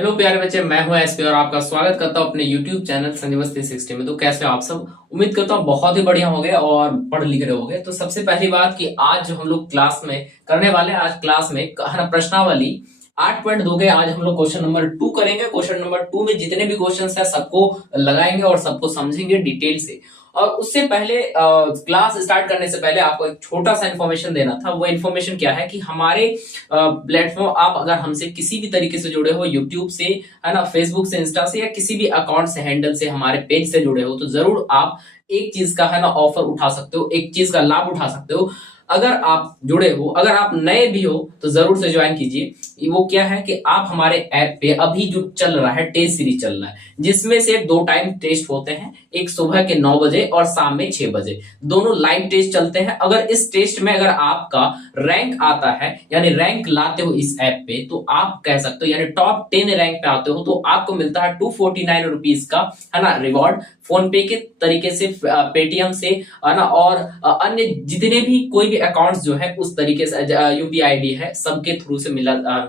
Hello प्यारे बच्चे, मैं हूं एसपी और आपका स्वागत करता हूं अपने यूट्यूब चैनल संजीव 360 में। तो कैसे हो आप सब? उम्मीद करता हूं बहुत ही बढ़िया हो गए और पढ़ लिख रहे होंगे। तो सबसे पहली बात कि आज जो हम लोग क्लास में करने वाले हैं, आज क्लास में है ना प्रश्नावली 8.2 के आज हम लोग क्वेश्चन नंबर 2 करेंगे। क्वेश्चन नंबर 2 में जितने भी क्वेश्चन है सबको लगाएंगे और सबको समझेंगे डिटेल से। और उससे पहले क्लास स्टार्ट करने से पहले आपको एक छोटा सा इन्फॉर्मेशन देना था। वो इन्फॉर्मेशन क्या है कि हमारे प्लेटफॉर्म, आप अगर हमसे किसी भी तरीके से जुड़े हो, यूट्यूब से है ना, फेसबुक से, इंस्टा से, या किसी भी अकाउंट से, हैंडल से, हमारे पेज से जुड़े हो, तो जरूर आप एक चीज का है ना ऑफर उठा सकते हो, एक चीज का लाभ उठा सकते हो। अगर आप जुड़े हो, अगर आप नए भी हो तो जरूर से ज्वाइन कीजिए। वो क्या है कि आप हमारे ऐप पे अभी जो चल रहा है टेस्ट सीरीज चल रहा है, जिसमें से 2 टाइम टेस्ट होते हैं, एक सुबह के 9 बजे और शाम में 6 बजे। दोनों लाइव टेस्ट चलते हैं। अगर इस टेस्ट में अगर आपका रैंक आता है, यानी रैंक लाते हो इस ऐप पे, तो आप कह सकते हो यानी टॉप 10 रैंक पे आते हो, तो आपको मिलता है 249 रुपीज का है ना रिवॉर्ड, फोन पे के तरीके से, पेटीएम से है ना, और अन्य जितने भी कोई भी अकाउंट्स जो है उस तरीके से, यूपीआई आईडी है, सबके थ्रू से मिल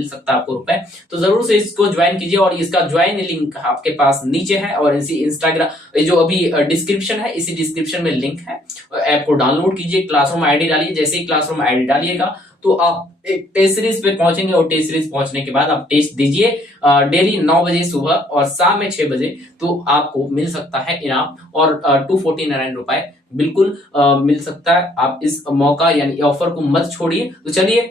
सकता है आपको रुपए। तो जरूर से इसको ज्वाइन कीजिए और इसका ज्वाइन लिंक आपके पास नीचे है, और इसी इंस्टाग्राम जो अभी डिस्क्रिप्शन है, इसी डिस्क्रिप्शन में लिंक है। ऐप को डाउनलोड कीजिए, क्लासरूम आईडी डालिए। जैसे ही क्लासरूम आईडी डालिएगा तो आप एक टेस्ट सीरीज पे पहुंचेंगे, और टेस्ट सीरीज पहुंचने के बाद आप टेस्ट दीजिए डेली 9 बजे सुबह और शाम में 6 बजे। तो आपको मिल सकता है इनाम, और 249 रुपए बिल्कुल मिल सकता है। आप इस मौका यानी ऑफर को मत छोड़िए। तो चलिए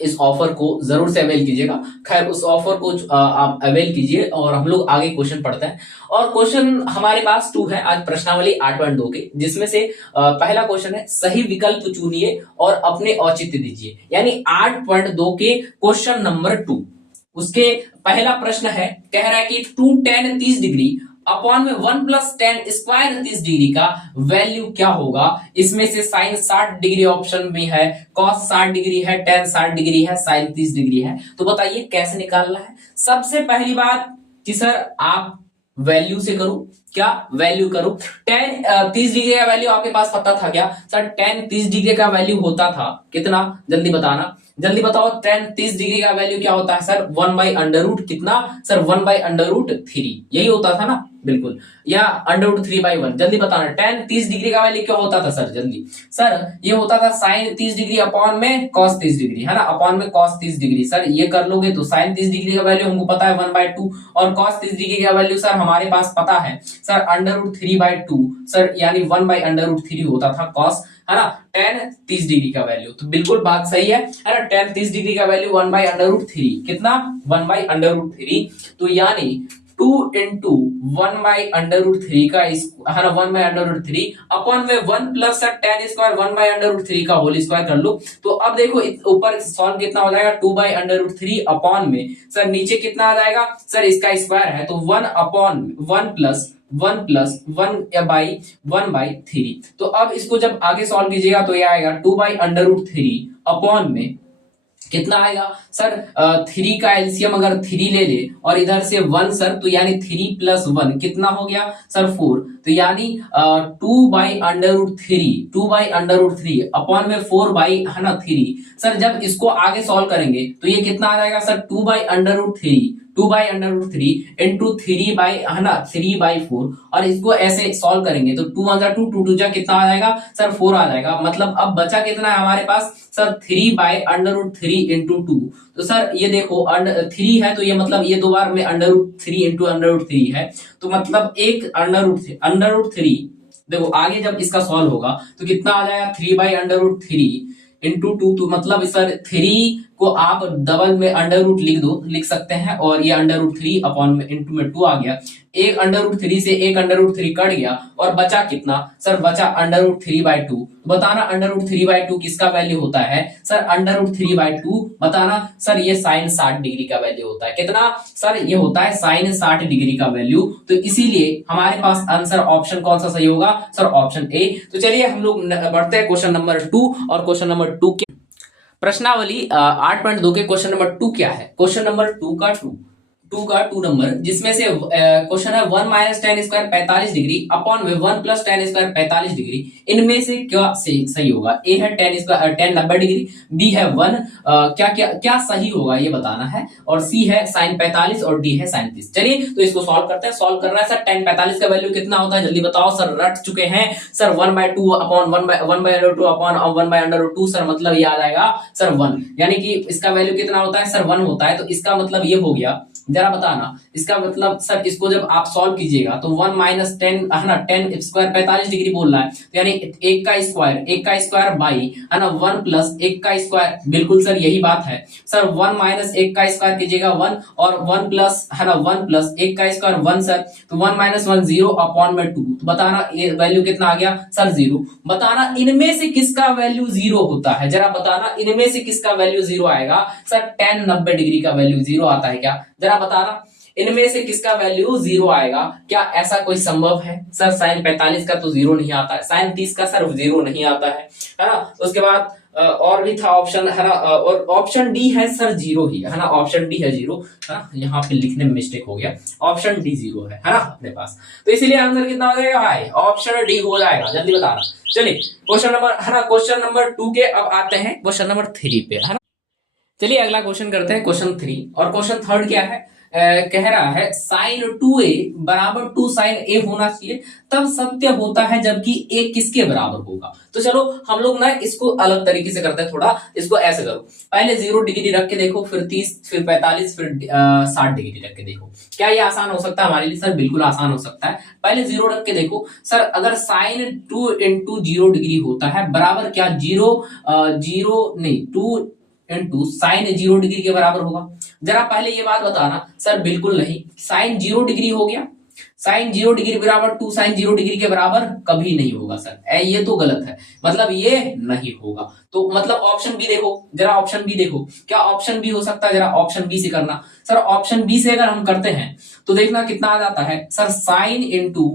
इस ऑफर को जरूर से अवेल कीजिएगा। खैर, उस ऑफर को आप अवेल कीजिए और हम लोग आगे क्वेश्चन पढ़ते हैं। और क्वेश्चन हमारे पास 2 है आज, प्रश्नावली 8.2 के, जिसमें से पहला क्वेश्चन है सही विकल्प चुनिए और अपने औचित्य दीजिए। यानी 8.2 के क्वेश्चन नंबर 2, उसके पहला प्रश्न है, कह रहा है कि 2 tan 30 डिग्री अपॉन में 1 प्लस tan स्क्वायर 30 डिग्री का वैल्यू क्या होगा। इसमें से साइन 60 डिग्री ऑप्शन में है, कॉस 60 डिग्री है, tan 60 डिग्री है, साइन 30 डिग्री है। तो बताइए कैसे निकालना है। सबसे पहली बात कि सर आप वैल्यू से करो, क्या वैल्यू करो। tan 30 डिग्री का वैल्यू आपके पास पता था क्या सर? tan 30 डिग्री का वैल्यू होता था कितना, जल्दी बताना, जल्दी बताओ। tan 30 डिग्री का वैल्यू क्या होता है सर? 1 बाई अंडर रूट कितना सर? 1 बाई अंडर रूट 3, यही होता था ना, बिल्कुल, या अंडर रूट 3/1। जल्दी बताना tan 30 डिग्री का वैल्यू क्या होता था सर? जल्दी सर, ये होता था साइन 30 डिग्री अपॉन में कॉस 30 डिग्री, है ना, अपॉन में कॉस 30 डिग्री। सर ये कर लोगे तो साइन 30 डिग्री का वैल्यू हमको पता है 1/2, और कॉस 30 डिग्री का वैल्यू सर हमारे पास पता है सर अंडर रूट 3/2, सर यानी 1 बाई अंडर रूट 3 होता था कॉस, है ना, tan 30 डिग्री का वैल्यू। तो बिल्कुल बात सही है ना। tan 30 डिग्री का वैल्यू 1 बाई अंडर रूट 3 कितना? 1 बाई अंडर रूट 3। तो यानी 2 इंटू 1 बाई अंडर रूट 3 का, है ना, 1 बाई अंडर रूट 3 अपॉन में 1 प्लस सर tan square 1 by under root 3 का होल स्क्वायर कर लो। तो अब देखो ऊपर सॉल्व कितना हो जाएगा, 2 बाई अंडर रूट 3 अपॉन में सर नीचे कितना आ जाएगा सर? इसका स्क्वायर है तो 1 अपॉन 1 प्लस 1 बाई 1/3। तो अब इसको जब आगे सॉल्व कीजिएगा तो ये आएगा 2 बाई अंडर रूट 3 अपॉन में कितना आएगा सर? 3 का एलसीएम अगर 3 ले ले और इधर से 1 सर, तो यानी 3 प्लस 1 कितना हो गया सर? 4। तो यानी 2 by under root 3, 2 by under root 3 upon में 4 बाई, है ना, 3। सर जब इसको आगे सॉल्व करेंगे तो ये कितना आ जाएगा sir? 2 by under root 3, 2 by under root 3 into 3 by, है ना, 3/4। और इसको ऐसे सॉल्व करेंगे तो 2 1 2, 2 2 कितना आ जाएगा सर? 4 आ जाएगा। मतलब अब बचा कितना है हमारे पास sir? 3 by under root 3 into 2। तो सर ये देखो 3 है, तो ये मतलब ये 2 बार में under root 3 into under root 3 है, तो मतलब एक अंडर रूट 3। देखो आगे जब इसका सॉल्व होगा तो कितना आ जाएगा? 3 बाई अंडर रूट 3 इंटू 2। तो मतलब सर 3 को आप डबल में अंडर रूट लिख सकते हैं, और ये अंडर रूट 3 अपॉन में इंटू में 2 आ गया। एक अंडर रूट 3 से एक अंडर रूट 3 कट गया, और बचा कितना सर? बचा अंडर रूट 3/2। बताना अंडर रूट 3/2 किसका वैल्यू होता है सर? अंडर रूट 3/2 बताना सर, ये साइन 60 डिग्री का वैल्यू होता है। कितना सर? ये होता है साइन 60 डिग्री का वैल्यू। तो इसीलिए हमारे पास आंसर ऑप्शन कौन सा सही होगा सर? Option A. तो चलिए हम लोग बढ़ते हैं क्वेश्चन नंबर 2, और क्वेश्चन नंबर 2 प्रश्नावली 8.2 के क्वेश्चन नंबर 2 क्या है? क्वेश्चन नंबर 2 का 2 टू का टू नंबर, जिसमें से क्वेश्चन है 1 minus ten square 45 degree upon में 1 प्लस टेन स्क्वायर 45 डिग्री, इनमें से क्या सही होगा? ए है टेन स्क्वायर 90 डिग्री, बी है 1, क्या क्या क्या सही होगा ये बताना है, और सी है साइन 45 और डी है साइन 30। चलिए तो इसको सॉल्व करते हैं। सॉल्व कर रहा है सर, टेन 45 का वैल्यू कितना होता है जल्दी बताओ सर, रट चुके हैं सर। 1/2 अपॉन 1/2 अपॉन 1/2 सर, मतलब ये आ जाएगा सर 1, यानी कि इसका वैल्यू कितना होता है सर 1 होता है। तो इसका मतलब ये हो गया, जरा बताना इसका मतलब सर, इसको जब आप सॉल्व कीजिएगा तो 1 माइनस टेन है ना, टेन स्क्वायर 45 डिग्री बोल रहा है, तो यानी एक का स्क्वायर बाई है ना 1 प्लस एक का स्क्वायर, बिल्कुल सर यही बात है सर। 1 माइनस एक का स्क्वायर कीजिएगा 1, और 1 प्लस है ना 1 प्लस एक का स्क्वायर 1 सर, तो 1 माइनस 1 0 अपॉन में 2, तो बताना ये वैल्यू कितना आ गया सर 0। बताना इनमें से किसका वैल्यू 0 होता है, जरा बताना इनमें से किसका वैल्यू 0 आएगा सर। टेन 90 डिग्री का वैल्यू 0 आता है क्या, जरा बताना इनमें से किसका वैल्यू 0 आएगा? क्या ऐसा कोई संभव है सर? साइन 45 का तो 0 नहीं आता है, साइन 30 का सर 0 नहीं आता है ना। उसके बाद और भी था ऑप्शन है ना, और ऑप्शन डी है सर 0 ही है ना, ऑप्शन डी है 0 है ना, यहाँ पे लिखने में मिस्टेक हो गया, ऑप्शन डी 0 है ना अपने पास। तो इसीलिए आंसर कितना हो जाएगा भाई? ऑप्शन डी हो जाएगा, जल्दी बताना। चलिए क्वेश्चन नंबर है ना, क्वेश्चन नंबर 2 के अब आते हैं क्वेश्चन नंबर 3 पे, है ना। चलिए अगला क्वेश्चन करते हैं, क्वेश्चन 3। और क्वेश्चन थर्ड क्या है? कह रहा है साइन 2a बराबर 2 साइन a होना चाहिए, तब सत्य होता है जबकि a किसके बराबर होगा। तो चलो हम लोग ना इसको अलग तरीके से करते हैं, थोड़ा इसको ऐसे करो, पहले 0 डिग्री रख के देखो, फिर 30, फिर 45, फिर 60 डिग्री रख के देखो। क्या ये आसान हो सकता है हमारे लिए? सर बिल्कुल आसान हो सकता है। पहले 0 रख के देखो सर, अगर साइन 2 इंटू 0 डिग्री होता है बराबर क्या 0 नहीं 2 इंटू साइन 0 डिग्री के बराबर होगा। जरा पहले ये बात बताना सर, बिल्कुल नहीं, साइन 0 डिग्री हो गया, साइन 0 डिग्री बराबर 2 साइन 0 डिग्री के बराबर कभी नहीं होगा सर, ये तो गलत है, मतलब ये नहीं होगा। तो मतलब ऑप्शन बी देखो, जरा ऑप्शन बी देखो, क्या ऑप्शन बी हो सकता है? जरा ऑप्शन बी से करना सर। ऑप्शन बी से अगर हम करते हैं तो देखना कितना आ जाता है sir, sine into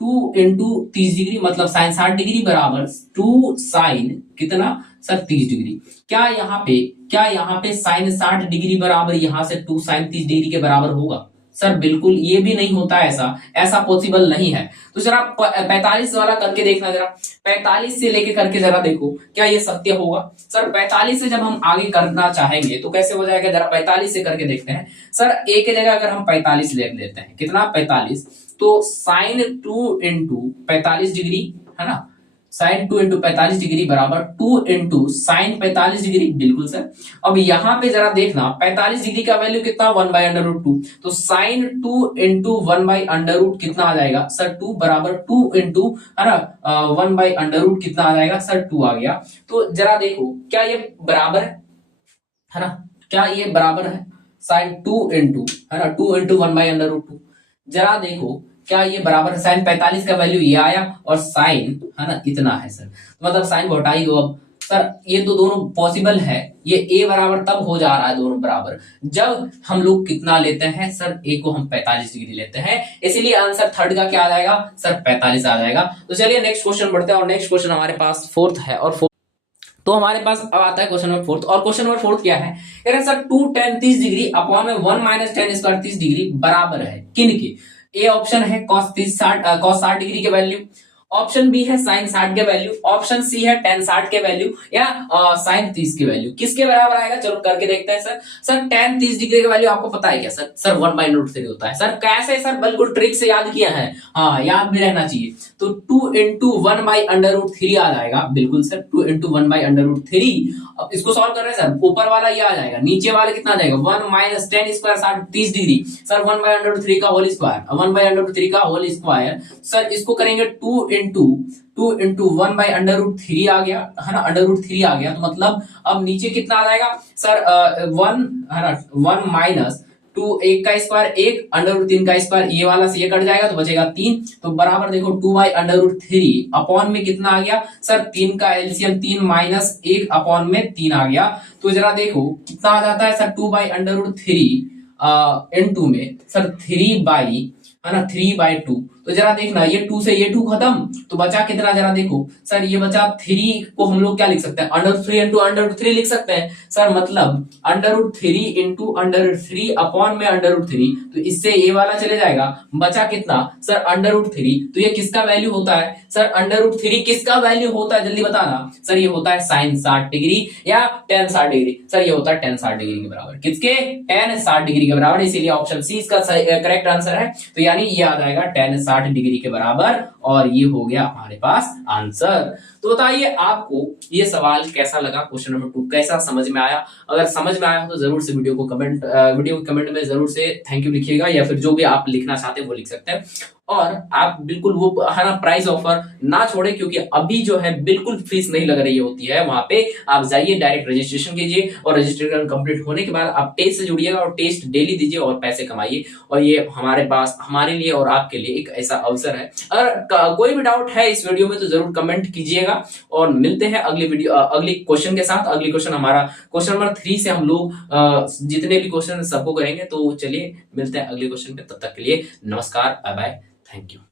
2 into 30 degree, मतलब साइन 60 डिग्री बराबर 2 साइन कितना सर 30 डिग्री। क्या यहाँ पे साइन 60 डिग्री बराबर यहाँ से 2 साइन 30 डिग्री के बराबर होगा? सर बिल्कुल ये भी नहीं होता, ऐसा पॉसिबल नहीं है। तो जरा 45 वाला करके देखना, जरा 45 से लेके करके जरा देखो क्या ये सत्य होगा। सर 45 से जब हम आगे करना चाहेंगे तो कैसे हो जाएगा, जरा 45 से करके देखते हैं सर। ए की जगह अगर हम 45 ले लेते हैं, कितना 45, तो साइन 2 इंटू 45 डिग्री है ना, साइन 2 इंटू 45 डिग्री बराबर 2 इंटू साइन 45 डिग्री, बिल्कुल सर। अब यहाँ पे जरा देखना 45 डिग्री का वैल्यू कितना 1/√2, तो साइन 2 इंटू 1/√, कितना आ जाएगा सर 2 बराबर 2 इंटू है ना 1/√, कितना आ जाएगा सर 2 आ गया। तो जरा देखो क्या ये बराबर है ना, क्या ये बराबर है साइन 2 इंटू है ना 2 इंटू 1/√2, जरा देखो क्या ये बराबर है। साइन 45 का वैल्यू ये आया और साइन है ना इतना है सर, मतलब साइन घटाई हो। अब सर ये तो दोनों पॉसिबल है, ये ए बराबर तब हो जा रहा है दोनों बराबर जब हम लोग कितना लेते हैं सर, ए को हम 45 डिग्री लेते हैं, इसीलिए आंसर थर्ड का क्या आ जाएगा सर 45 आ जाएगा। तो चलिए नेक्स्ट क्वेश्चन बढ़ते हैं, और नेक्स्ट क्वेश्चन हमारे पास फोर्थ है, और तो हमारे पास अब आता है क्वेश्चन नंबर फोर्थ। और क्वेश्चन नंबर फोर्थ क्या है, कह रहे हैं सर 2 tan 30 डिग्री अपॉन में 1 माइनस टेन स्क्वायर 30 डिग्री बराबर है किन के? ए ऑप्शन है cos 60 डिग्री के वैल्यू, ऑप्शन बी है साइन 60 के वैल्यू, ऑप्शन सी है tan 60 के वैल्यू, या साइन 30 के वैल्यू। किसके बराबर आएगा चलो करके देखते हैं सर। सर tan 30 डिग्री का वैल्यू आपको पता है क्या सर? सर 1/√3 होता है सर। कैसे सर? बिल्कुल ट्रिक से याद किया है, हाँ याद भी रहना चाहिए। तो 2 इंटू 1/√3 आ जाएगा, बिल्कुल सर 2 इंटू 1/√3। अब इसको सॉल्व कर रहे हैं सर, ऊपर वाला ये आ जाएगा, नीचे वाला कितना आ जाएगा 1 minus ten square 30 degree sir 1/√3 का होल स्क्वायर, 1/√3 का होल स्क्वायर सर। इसको करेंगे 2 इंटू 1/√3 आ गया है ना, √3 आ गया। तो मतलब अब नीचे कितना आ जाएगा सर 1 है ना, 1 माइनस 2 एक का स्क्वायर 1 √3 का स्क्वायर, ये वाला से ये कट जाएगा तो बचेगा 3, तो बराबर देखो 2/√3 अपॉन में कितना आ गया सर 3 का एलसीएम 3 माइनस 1 अपॉन में 3 आ गया। तो जरा देखो कितना आ जाता है सर 2/√3 इनटू में सर 3 बाई है ना 3/2, तो जरा देखना, ये 2 से ये 2 खत्म, तो बचा कितना जरा देखो सर, ये बचा 3 को हम लोग क्या लिख सकते हैं, √3 इंटू √3 लिख सकते हैं सर, मतलब √3 इंटू √3 अपॉन में √3, तो इससे ये वाला चले जाएगा, बचा कितना सर √3, तो ये किसका वैल्यू होता है सर, √3 किसका वैल्यू होता है जल्दी बताना सर, ये होता है sin 60 डिग्री या tan 60 डिग्री, सर ये होता है tan 60 डिग्री के बराबर, किसके tan 60 डिग्री के बराबर, इसीलिए ऑप्शन सी इसका करेक्ट आंसर है। तो यानी ये आ जाएगा tan 60 डिग्री के बराबर, और ये हो गया हमारे पास आंसर। तो बताइए आपको ये सवाल कैसा लगा, क्वेश्चन नंबर 2 कैसा समझ में आया? अगर समझ में आया हो तो जरूर से वीडियो के कमेंट में जरूर से थैंक यू लिखिएगा, या फिर जो भी आप लिखना चाहते हैं वो लिख सकते हैं। और आप बिल्कुल वो है ना प्राइस ऑफर ना छोड़े, क्योंकि अभी जो है बिल्कुल फीस नहीं लग रही होती है, वहां पे आप जाइए डायरेक्ट रजिस्ट्रेशन कीजिए, और रजिस्ट्रेशन कंप्लीट होने के बाद आप टेस्ट से जुड़िएगा और टेस्ट डेली दीजिए और पैसे कमाइए। और ये हमारे पास, हमारे लिए और आपके लिए एक ऐसा अवसर है। अगर कोई भी डाउट है इस वीडियो में तो जरूर कमेंट कीजिएगा, और मिलते हैं अगली वीडियो अगली क्वेश्चन के साथ। अगली क्वेश्चन हमारा क्वेश्चन नंबर 3 से हम लोग जितने भी क्वेश्चन सबको करेंगे। तो चलिए मिलते हैं अगले क्वेश्चन पे, तब तक के लिए नमस्कार, बाय बाय, थैंक यू।